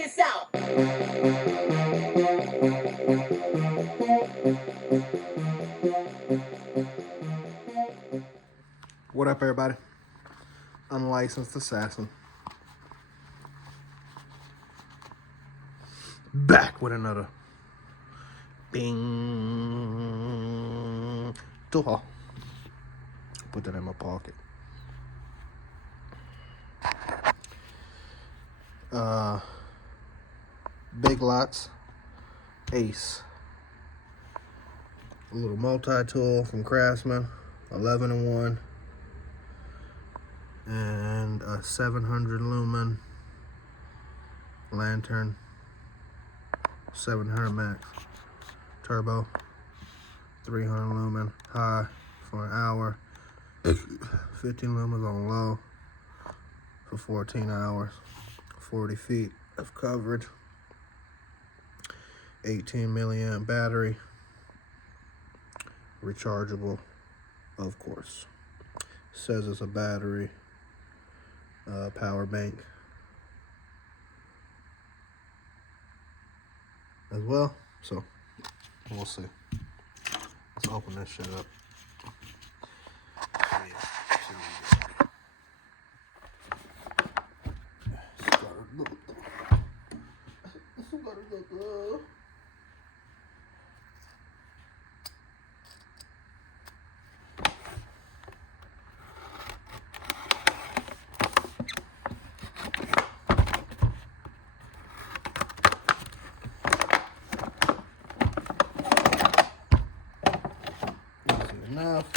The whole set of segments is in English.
this out. What up, everybody? Unlicensed assassin. Back with another bing tool haul. Put that in my pocket. Big Lots Ace. A little multi-tool from Craftsman, 11-in-1. And a 700 Lumen lantern, 700 max turbo, 300 lumen high for an hour, 15 lumens on low for 14 hours, 40 feet of coverage, 18 milliamp battery, rechargeable, of course. Says it's a battery power bank as well, so we'll see. Let's open this shit up. Enough.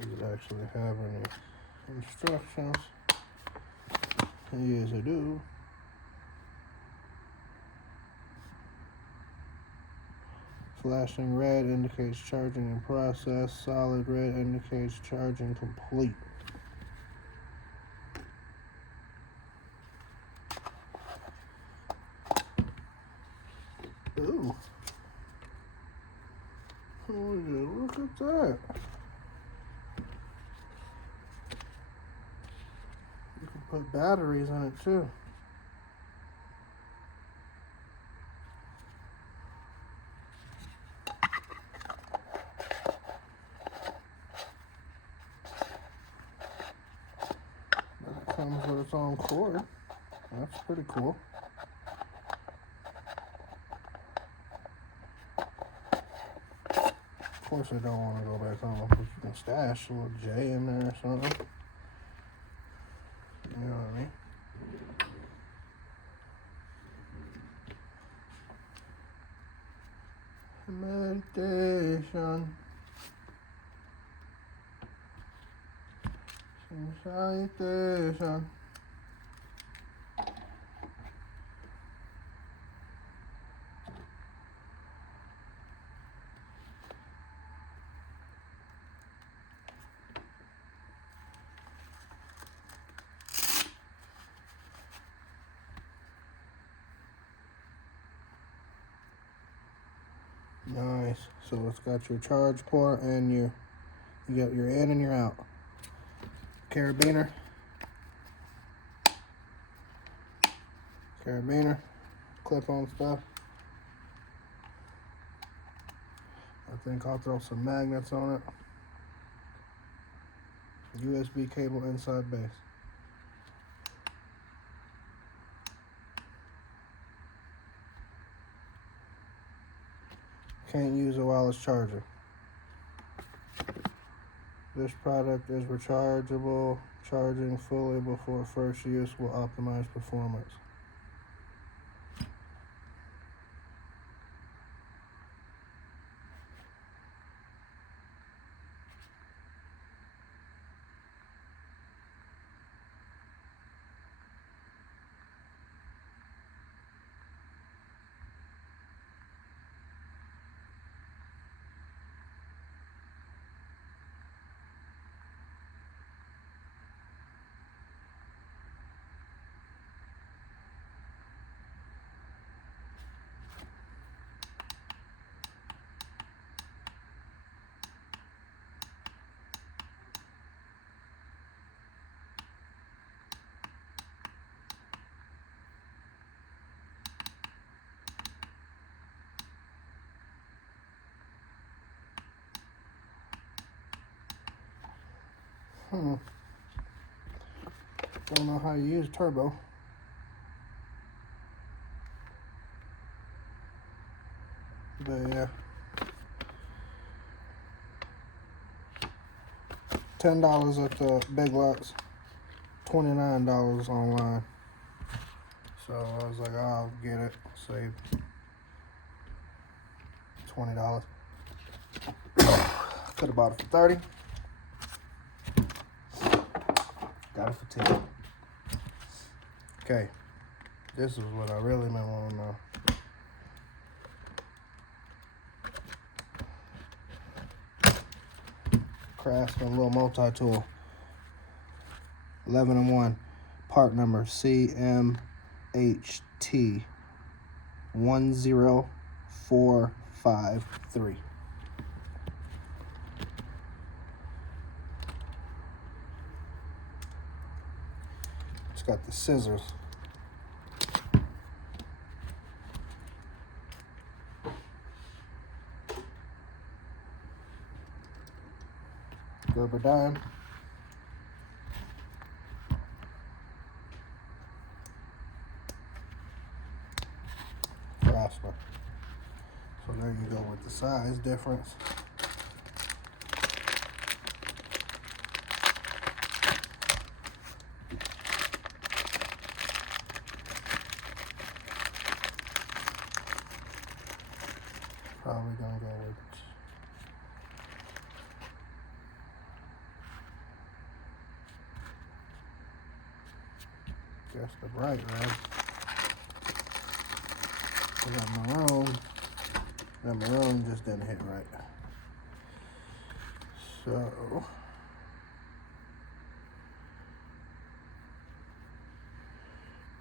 Does it actually have any instructions? Yes, I do. Flashing red indicates charging in process. Solid red indicates charging complete. Ooh. Oh, yeah, look at that. You can put batteries in it too. But it comes with its own cord. That's pretty cool. Of course, I don't want to go back home, but you can stash a little J in there or something. You know what I mean? Meditation. Salutation. Nice. So it's got your charge port and you got your in and your out. Carabiner. Clip-on stuff. I think I'll throw some magnets on it. USB cable inside base. Can't use a wireless charger. This product is rechargeable. Charging fully before first use will optimize performance. Don't know how you use turbo. But yeah. $10 at the Big Lots, $29 online. So I was like, I'll get it, save $20. Could have bought it for 30. Got it for 10. Okay, this is what I really might want to know. Craftsman little multi-tool, 11-in-1, part number CMHT 10453. It's got the scissors. Gerber dime. Craftsman. So there you go with the size difference. Probably gonna go with guess the bright red. We got maroon. That maroon just didn't hit right. So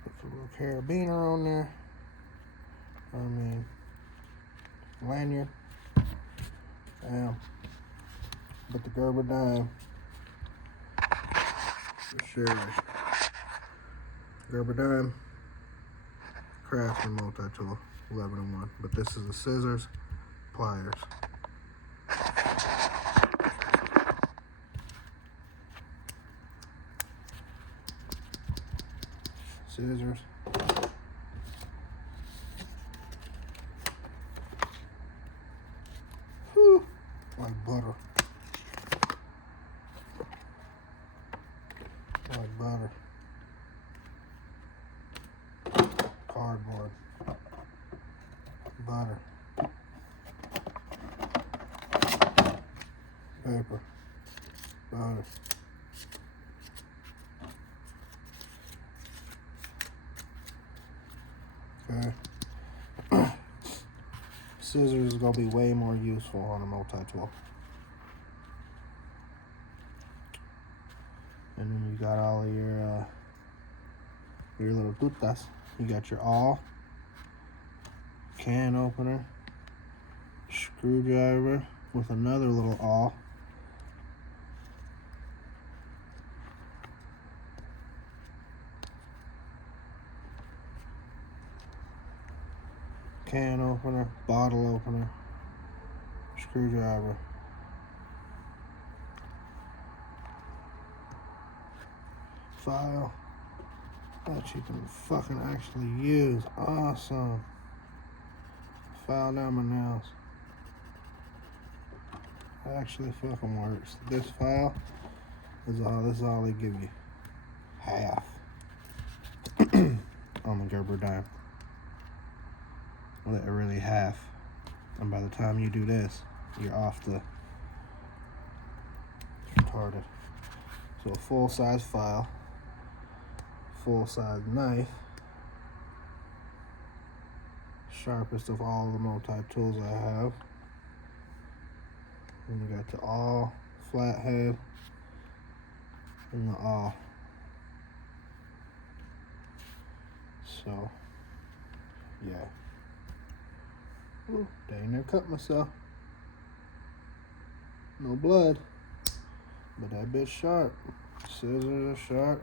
put a little carabiner on there. Lanyard. Damn. But the Gerber dime. For sure. Gerber dime. Craftsman multi-tool, 11-in-1. But this is the scissors, pliers. Scissors. Whew, like butter. Like butter. Cardboard. Butter. Paper. Butter. Okay. Scissors is gonna be way more useful on a multi-tool. And then you got all of your little tutas. You got your awl, can opener, screwdriver with another little awl, can opener, bottle opener, screwdriver, file that you can fucking actually use. Awesome. File down my nails. Actually fucking works. This file is all they give you. Half on the Gerber dime. Literally half. And by the time you do this, you're off the retarded. So a full-size file, full-size knife, sharpest of all the multi-tools I have. And you got the awl, flathead, and the awl. So, yeah. Ooh, dang near cut myself. No blood. But that bitch sharp. Scissors are sharp.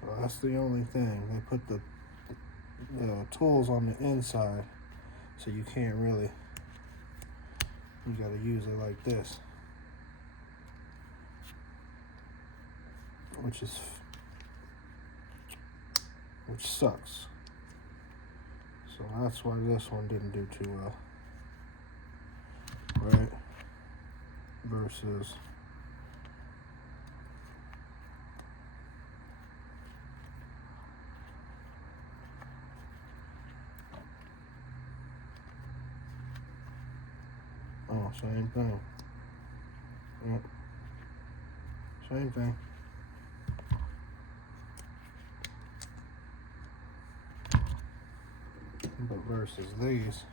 So that's the only thing. They put the tools on the inside, so you can't really, you gotta use it like this, which sucks. So that's why this one didn't do too well, right? Versus same thing. Yep. Same thing. But versus these,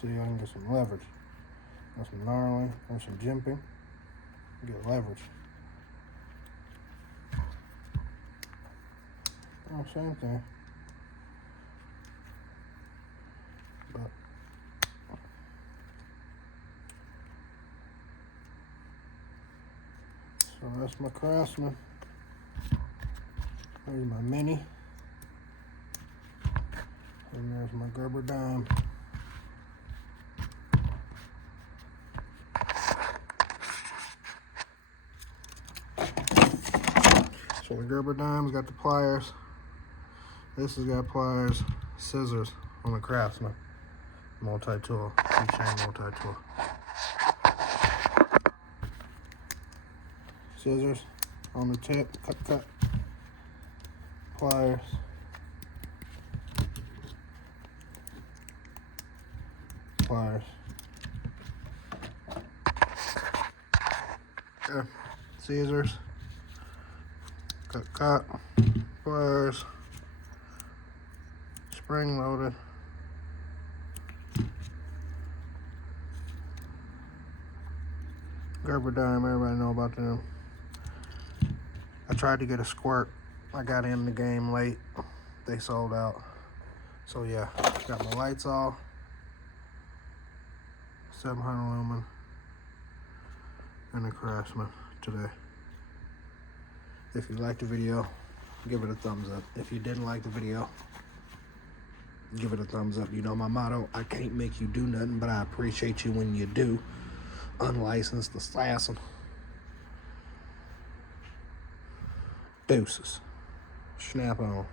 see, I can get some leverage. That's some gnarling, or some jimping. Get leverage. Oh, same thing. But so that's my Craftsman. There's my Mini. And there's my Gerber dime. So the Gerber dime's got the pliers. This has got pliers, scissors on the Craftsman. Multi-tool, keychain multi-tool. Scissors on the tip, cut. Pliers. Pliers. Okay. Scissors. Cut. Pliers. Spring loaded. Gerber dime, everybody know about them. I tried to get a squirt. I got in the game late. They sold out. So yeah, got my LitezAll, 700 lumen, and a Craftsman today. If you liked the video, give it a thumbs up. If you didn't like the video, give it a thumbs up. You know my motto, I can't make you do nothing, but I appreciate you when you do. Unlicensed assassin. Deuces. Snap on.